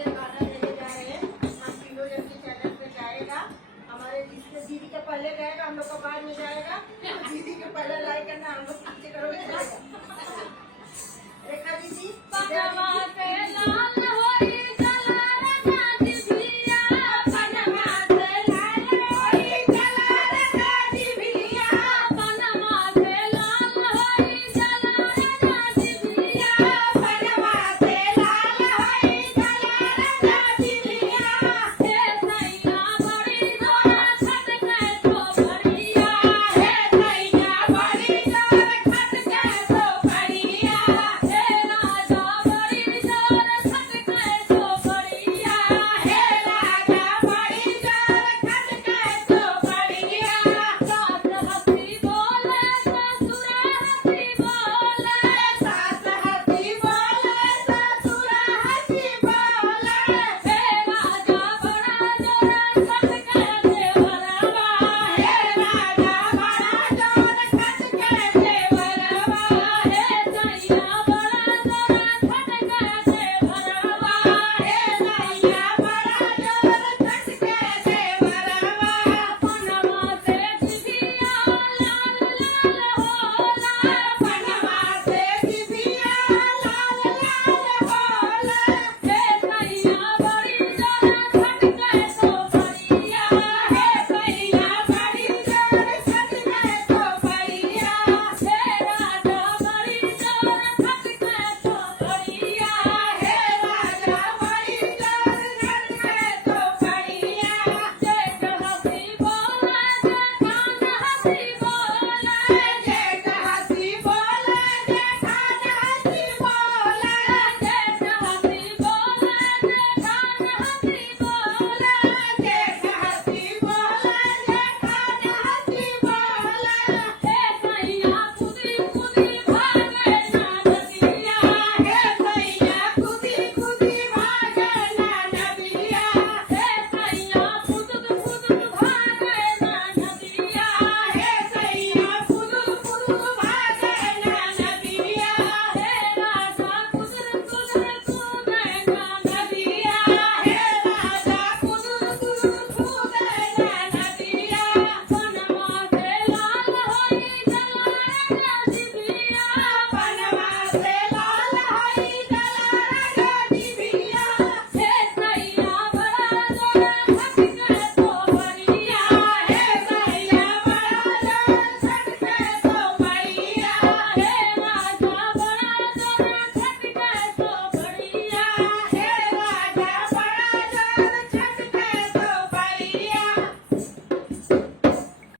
गाना लेने जा रहे हैं, हम तीनों जन के चैनल पे जाएगा। हमारे जिसके दीदी के पहले जाएगा हम लोग का बाद में जाएगा। दीदी के पहले लाइक करना, हम लोग पीछे करोगे चलेगा। रेखा दीदी